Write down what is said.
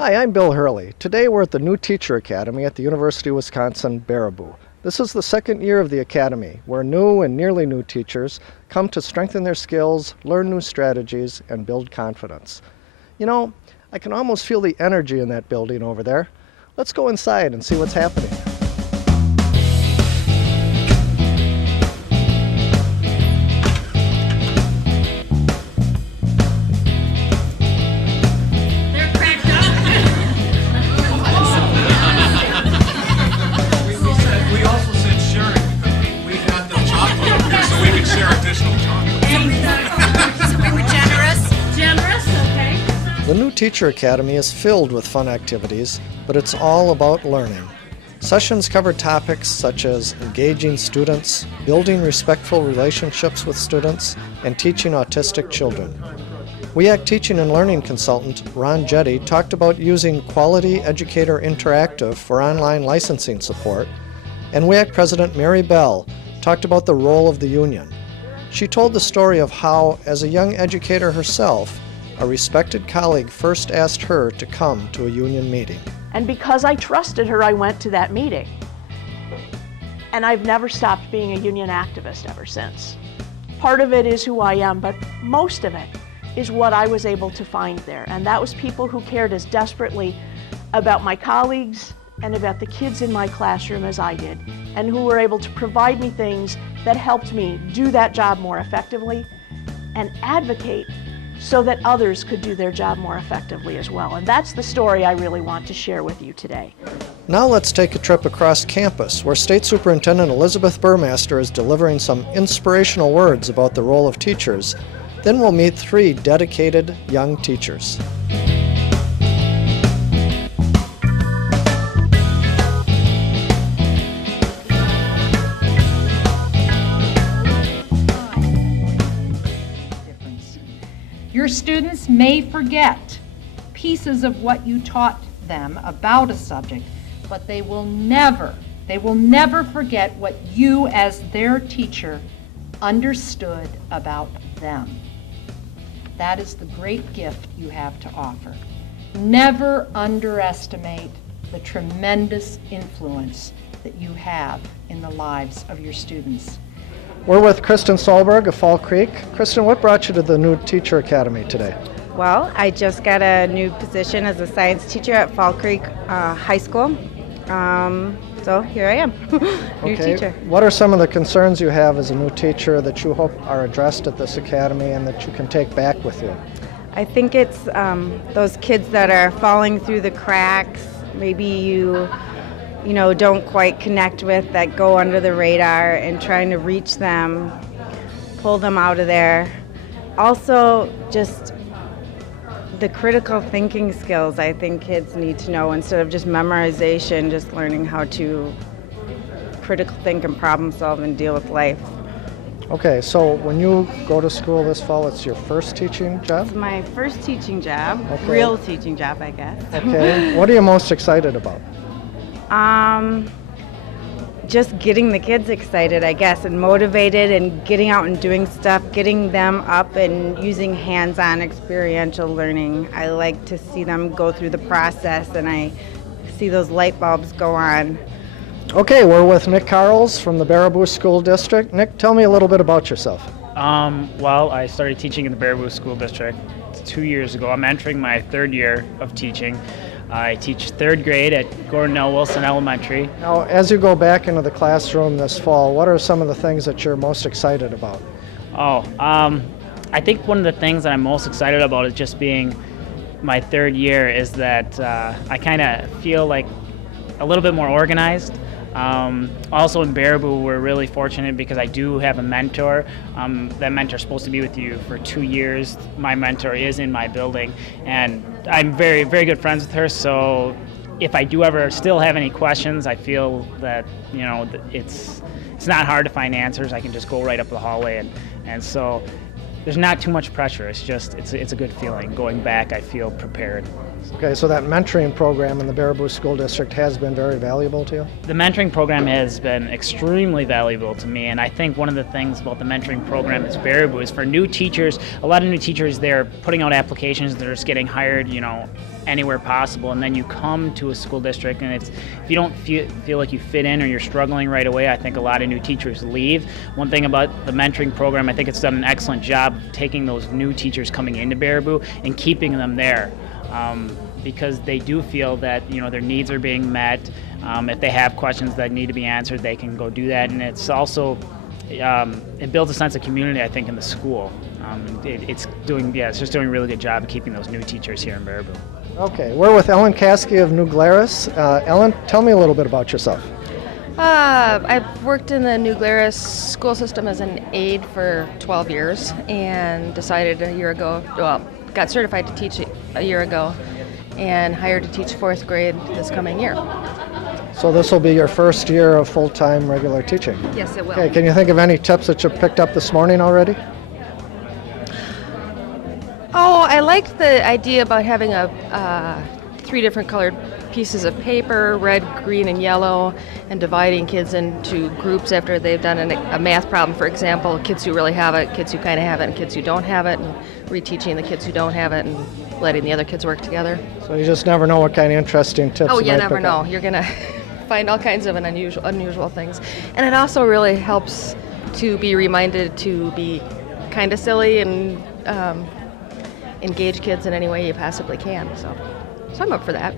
Hi, I'm Bill Hurley. Today we're at the New Teacher Academy at the University of Wisconsin, Baraboo. This is the second year of the Academy, where new and nearly new teachers come to strengthen their skills, learn new strategies, and build confidence. You know, I can almost feel the energy in that building over there. Let's go inside and see what's happening. The New Teacher Academy is filled with fun activities, but it's all about learning. Sessions cover topics such as engaging students, building respectful relationships with students, and teaching autistic children. WEAC teaching and learning consultant Ron Jetty talked about using Quality Educator Interactive for online licensing support, and WEAC President Mary Bell talked about the role of the union. She told the story of how, as a young educator herself, a respected colleague first asked her to come to a union meeting. And because I trusted her, I went to that meeting. And I've never stopped being a union activist ever since. Part of it is who I am, but most of it is what I was able to find there. And that was people who cared as desperately about my colleagues and about the kids in my classroom as I did, and who were able to provide me things that helped me do that job more effectively and advocate so that others could do their job more effectively as well. And that's the story I really want to share with you today. Now let's take a trip across campus, where State Superintendent Elizabeth Burmaster is delivering some inspirational words about the role of teachers. Then we'll meet 3 dedicated young teachers. Your students may forget pieces of what you taught them about a subject, but they will never forget what you as their teacher understood about them. That is the great gift you have to offer. Never underestimate the tremendous influence that you have in the lives of your students. We're with Kristen Solberg of Fall Creek. Kristen, what brought you to the New Teacher Academy today? Well, I just got a new position as a science teacher at Fall Creek High School. So here I am, new teacher. What are some of the concerns you have as a new teacher that you hope are addressed at this academy and that you can take back with you? I think it's those kids that are falling through the cracks, maybe you don't quite connect with, that go under the radar, and trying to reach them, pull them out of there. Also, just the critical thinking skills I think kids need to know instead of just memorization, just learning how to critical think and problem solve and deal with life. Okay, so when you go to school this fall, it's your first teaching job? It's my first teaching job, Okay. Real teaching job, I guess. Okay, what are you most excited about? Just getting the kids excited, I guess, and motivated, and getting out and doing stuff, getting them up and using hands-on experiential learning. I like to see them go through the process, and I see those light bulbs go on. Okay, we're with Nick Carls from the Baraboo School District. Nick, tell me a little bit about yourself. Well, I started teaching in the Baraboo School District 2 years ago. I'm entering my 3rd year of teaching. I teach 3rd grade at Gordon L. Wilson Elementary. Now, as you go back into the classroom this fall, what are some of the things that you're most excited about? I think one of the things that I'm most excited about is just being my 3rd year is that I kind of feel like a little bit more organized. Also in Baraboo, we're really fortunate because I do have a mentor. That mentor's supposed to be with you for 2 years. My mentor is in my building, and I'm very, very good friends with her. So if I do ever still have any questions, I feel that, it's not hard to find answers. I can just go right up the hallway, and so there's not too much pressure. It's a good feeling. Going back, I feel prepared. Okay, so that mentoring program in the Baraboo School District has been very valuable to you? The mentoring program has been extremely valuable to me, and I think one of the things about the mentoring program at Baraboo is for new teachers, a lot of new teachers, they're putting out applications, they're just getting hired, anywhere possible, and then you come to a school district and if you don't feel like you fit in or you're struggling right away, I think a lot of new teachers leave. One thing about the mentoring program, I think it's done an excellent job of taking those new teachers coming into Baraboo and keeping them there. Because they do feel that their needs are being met. If they have questions that need to be answered, they can go do that, and it's also it builds a sense of community, I think, in the school. It's just doing a really good job of keeping those new teachers here in Baraboo. Okay, we're with Ellen Caskey of New Glarus. Ellen, tell me a little bit about yourself. I've worked in the New Glarus school system as an aide for 12 years and decided a year ago, got certified to teach a year ago and hired to teach 4th grade this coming year. So this will be your first year of full-time regular teaching? Yes, it will. Okay, can you think of any tips that you picked up this morning already? Oh, I liked the idea about having 3 different colored pieces of paper, red, green, and yellow, and dividing kids into groups after they've done a math problem, for example, kids who really have it, kids who kind of have it, and kids who don't have it, and reteaching the kids who don't have it and letting the other kids work together. So you just never know what kind of interesting tips You might never pick know. up. You're going to find all kinds of unusual things. And it also really helps to be reminded to be kind of silly and engage kids in any way you possibly can. So I'm up for that.